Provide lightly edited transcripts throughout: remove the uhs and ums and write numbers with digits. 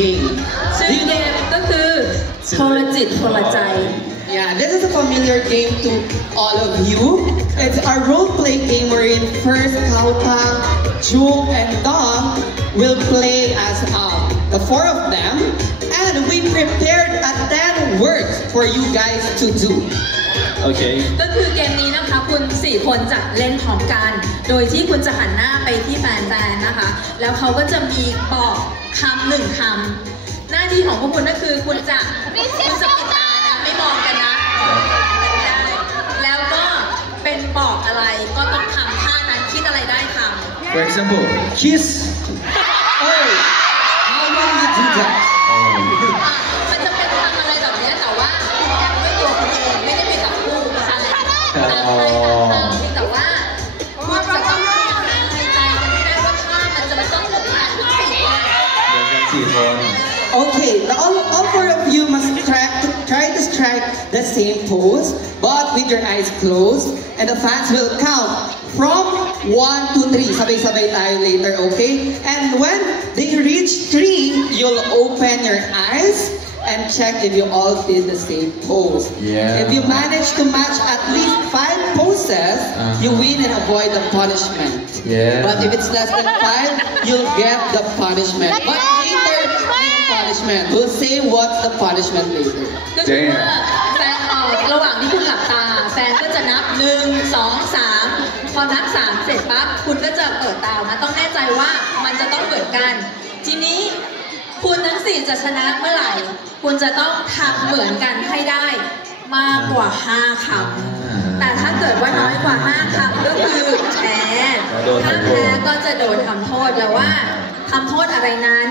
game. ซึ่งเกมก็คือโทรจิตโทรใจ Yeah, this is a familiar game to all of you. It's our role-play game wherein first Kauta, Jung, and Dom will play as the four of them, and we prepared a 10 words for you guys to do. Okay. ก็คือเกมนี้นะคะคุณ4คนจะเล่นพร้อมกัน โดยที่คุณจะหันหน้าไปที่แฟนๆนะคะ แล้วเขาก็จะมีบอกคำ1 คำหน้าที่ของพวกคุณก็คือคุณจะปิดตานะไม่มองกันนะแล้วก็เป็นบอกอะไรก็ต้องทำท่านั้นคิดอะไรได้ทำ For example, kiss. Oh, how will you do that? มันจะเป็นทำอะไรแบบนี้แต่ว่าคุณแอปด้วยตัวคุณเองไม่ได้ไปกับคู่นะคะแต่ว่าคุณจะต้องในใจกันให้ได้ว่าท่ามันจะไม่ต้องหลงทางทุกสิ่ง Okay, all four of you must try to strike the same pose, but with your eyes closed, and the fans will count from 1 to 3. Sabay-sabay tayo later, okay? And when they reach 3, you'll open your eyes and check if you all did the same pose. Yeah. If you manage to match at least 5 poses, you win and avoid the punishment. Yeah. But if it's less than 5, you'll get the punishment. But later, punishment. We'll say what's the punishment later. ก็คือว่าแฟนระหว่างที่คุณหลับตาแฟนก็จะนับ1 2 3พอนับ3เสร็จปั๊บคุณก็จะเปิดตานะต้องแน่ใจว่ามันจะต้องเหมือนกันทีนี้คุณทั้ง4จะชนะเมื่อไหร่คุณจะต้องทำเหมือนกันให้ได้มากกว่า5 คำแต่ถ้าเกิดว่าน้อยกว่า5 คำก็คือแพ้ถ้าแพ้ก็จะโดนทำโทษแล้วว่าทำโทษอะไรนั้น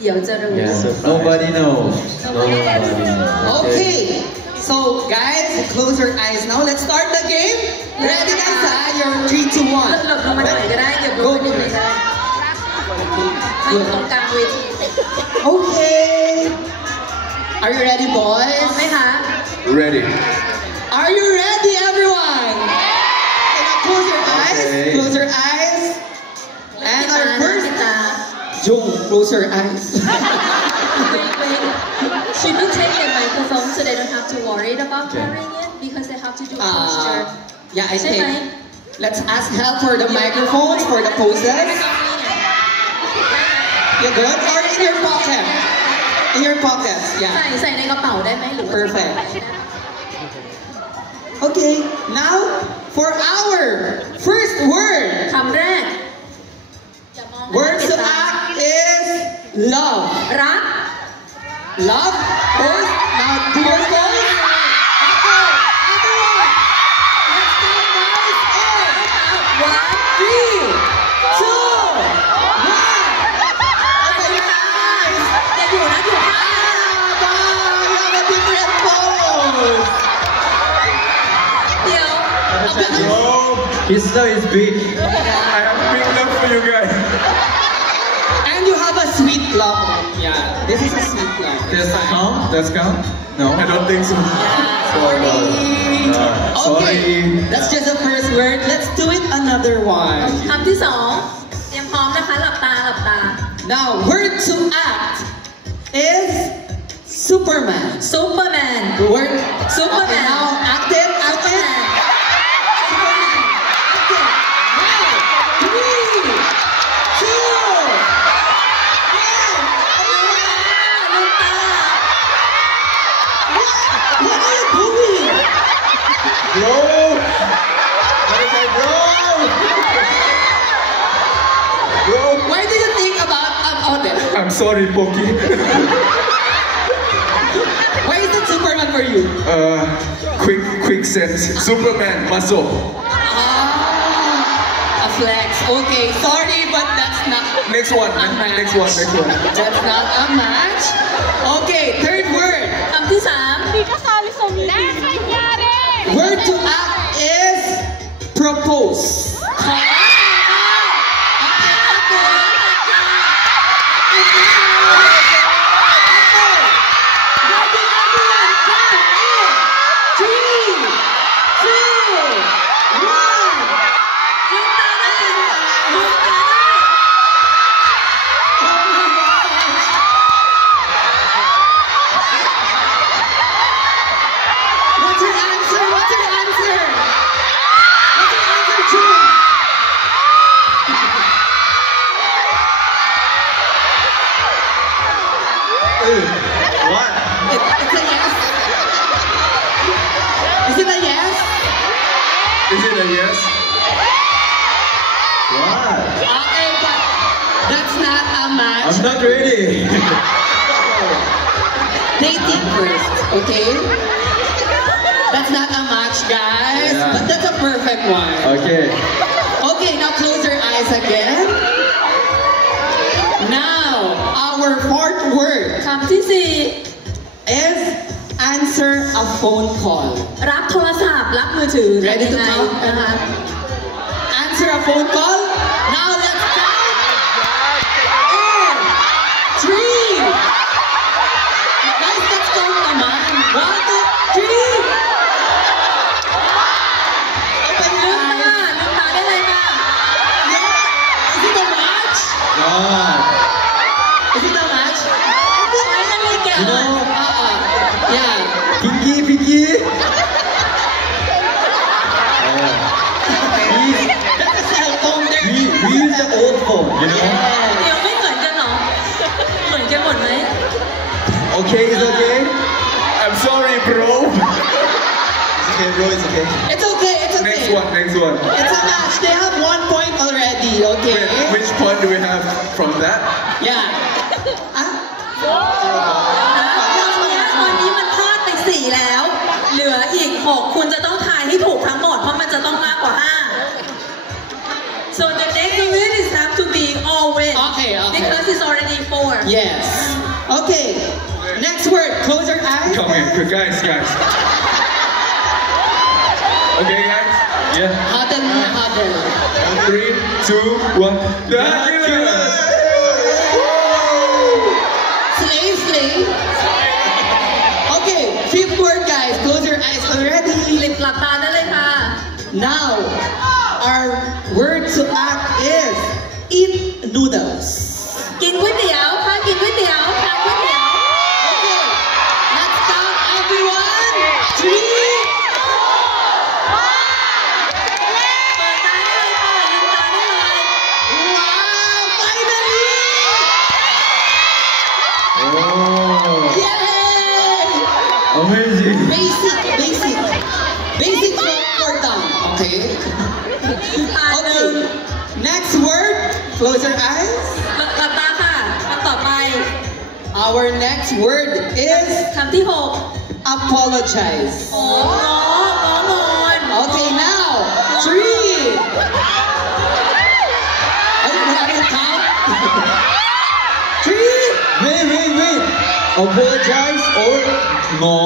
เดี๋ยวจะรู้ Nobody knows. Okay. So guys, close your eyes now. Let's start the game. Ready, guys? You're 3, 2, 1. หลบลงมาหน่อยก็ได้เก็บรูปอยู่เลยได้มาอยู่ตรงกลางเวที Okay. Are you ready, พร้อ boys? มไหมคะ Ready. Are you ready, everyone? Okay, now close your eyes. Okay. Close your eyes. And our first. ปิดตา Jung, close your eyes. Wait. Should we take the microphone so they don't have to worry about carrying it because they have to do posture? Yeah, I ใช่ไหม think. Let's ask help for the microphones, for the poses. You good? Or in your pocket? In your pockets, ใส่ในกระเป๋าได้ไหมหรือว่า Perfect. Okay, now for our first word. คำแรก Word to act is love. รัก Love. First, now do your voice. Okay, everyone. Let's take noise in. 1, 3, 2, 1. Okay, guys. อย่าอยู่นะอยู่ข้าง You have a different pose. เดี๋ยว His love is big. I have big love for you guys. And you have a sweet love. Yeah, this is a sweet love. Does count? No, I don't think so. Sorry. Sorry. Okay, that's just the first word. Let's do it another one. คำที่2เตรียมพร้อมนะคะหลับตา Now, word to act is Superman. Superman Word. Superman. Okay, now act it. Act it. Superman. Act it. 1, 3, 2, ลืมตา 1. What are you doing? Bro! What is that, bro? Bro! Why do you think about it? I'm sorry, Poki. Why is it Superman for you? Quick sense. Superman, muscle. A flex. Okay, sorry, but that's not Next one. a match. Next one. That's not a match. Okay, third word. คำที่3 Word to act is propose. What? It's a yes. Is it a yes? Is it a yes? What? Okay, but that's not a match. I'm not ready. They think first, okay? That's not a match, guys. Yeah. But that's a perfect one. Okay. Okay, now close your eyes again. Now, our fourth word คำที่สี่ is answer a phone call. รับโทรศัพท์รับมือถือ Ready to ทำยังไง count? นะคะ Answer a phone call. Now let's count. In 3. Guys, let's count naman. 1, 2, 3. Open ลื your มตา eyes. ลืมตาได้เลยค่ะ Yeah. Is it a match? God. Is it a match? ไม่ได้เลยแกะ You know, Yeah. Pinky. That's a cell phone there. We use the old phone, you know? Yeah. เดี๋ยวไม่เหมือนกันเหรอ เหมือนกันหมดไหม Okay, it's okay. I'm sorry, bro. It's okay, bro. It's okay. It's okay, it's okay. Next one. It's a match. They have 1 point already, okay? Which point do we have from that? Yeah. Ah, ตอนนี้มันพลาดไป4แล้ว เหลืออีก 6 คุณจะต้องทายให้ถูกทั้งหมด เพราะมันจะต้องมากกว่า 5 so the next word is have to be always Okay. because it's already 4 Yes. Okay. Next word. Close your eyes. Come here, guys. Okay, guys. Yeah. Huddle. 3, 2, 1. Dracula. Slay. Okay. 5th word, guys. Close your eyes ห already. ลับตาได้เลยค่ะ Now, our word to act is eat noodles. กินก๋วยเตี๋ยวค่ะกินก๋วยเตี๋ยวทานก๋วยเตี๋ยว Okay. Let's count everyone. 3. เปิดตาได้เลยค่ะลืมตาได้เลย Wow. Finally. Oh, Yay. amazing. Basic for done. Okay. ตาหนึ่ง Okay. Next word. Close your eyes. หลับตาค่ะคำต่อไป Our next word is คำที่ apologize. 6 โอ้งอน Okay, now 3. Ay, wala rin count. 3. Wait. Apologize or no?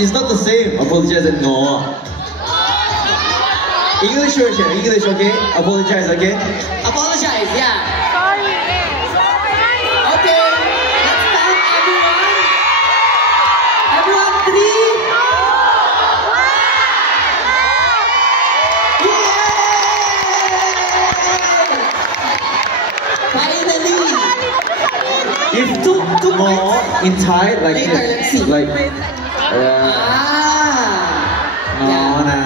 It's not the same. Apologize and no. English version. English, okay? Apologize, okay? Apologize, yeah. Okay, let's count everyone. Everyone, 3. Yay! Finally. If Two no points. in Thai, like Later, let's see. like Ah. no Yeah. na.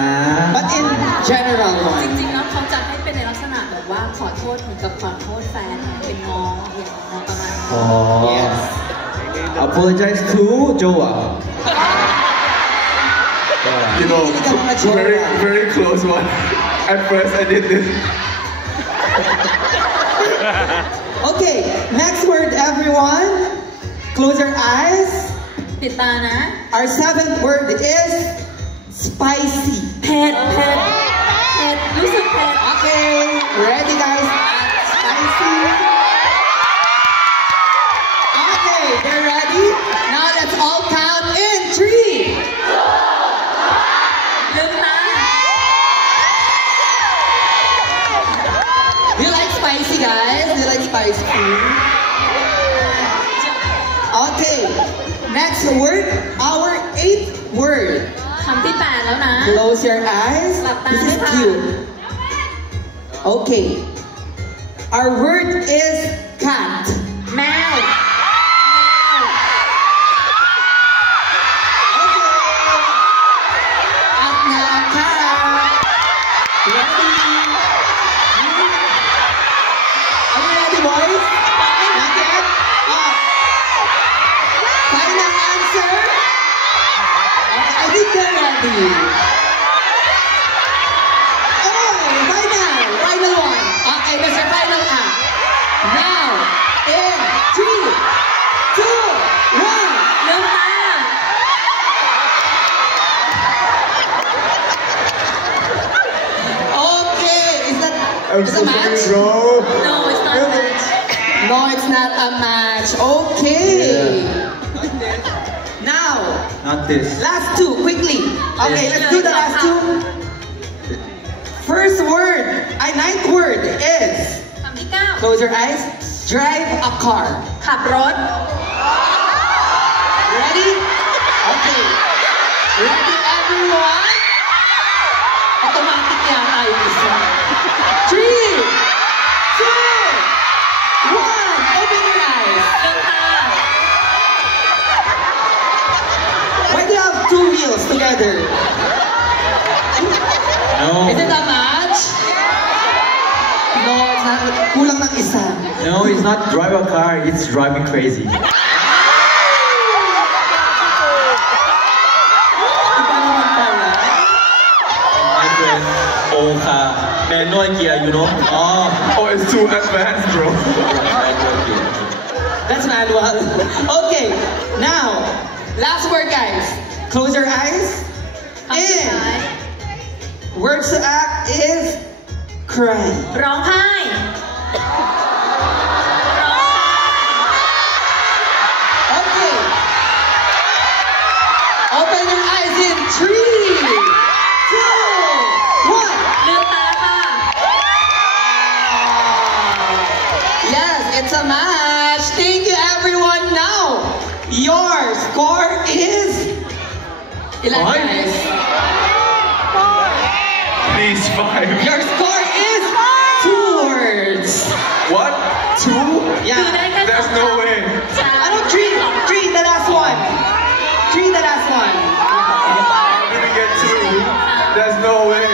But in general จ one. ริงๆแล้วเขาจะให้เป็นในลักษณะแบบว่าขอโทษเหมือนกับขอโทษแฟนเป็นงออย่างงอประมาณนั้น Oh. Yes. Apologize to Joa. You know, very close one. At first I did this. Okay, next word, everyone. Close your eyes. ปิดตานะ Our 7th word is spicy. เผ็ดรู้สึกเผ็ด Okay, ready, guys? Spicy. Okay, they're ready. Now let's all count in 3. ลืมตา You like spicy, guys? You like spicy food? Okay, next word, our 8th word. คำที่ 8 แล้วนะ Close your eyes. This is cute. Okay. Our word is cat. แมว At na cat. Ready? Are you ready, boys? Not yet? I'm It's so a match? sorry, bro. No, it's not match. No, it's not a match. Okay. Now, Not this. last two, quickly. Okay, let's do the last two. First word, ninth word is, คำที่เก้า close your eyes, drive a car. ขับรถ Ready? Okay. Ready, everyone? Automatic yata yung isa. 3, 2, 1. Open your eyes. เริ่มค่ะ Why do you have two wheels together? No. Is it a match? No, it's not. Kulang ng isa. No, it's not drive a car, it's driving crazy. Iba naman pala. My friend, Oka, manual gear, you know? Oh, Oh, it's too advanced, bro. manual gear. That's manual. Okay, now, last word, guys. Close your eyes. คำสุดท้าย And words to act is cry. ร้องไห้ร้องไห้ Okay. Open your eyes in 3, 2, 1. ลืมตาค่ะ Yes, it's a match. Thank you, everyone. Now, your score is. Ilan, Five. guys? Please, 5. Your score is 2 words. What? 2? คือได้ Yeah. แค่ There's no way. I don't 3, the last one. 3, the last one. I'm gonna get 2. There's no way.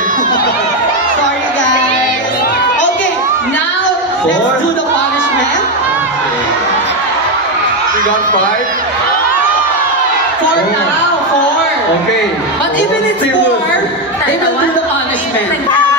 Sorry, guys. Okay, now let's 4. do the punishment. We got 5? 4 now, 4. Okay. But even it's Still 4, they will do the punishment. แต่งงาน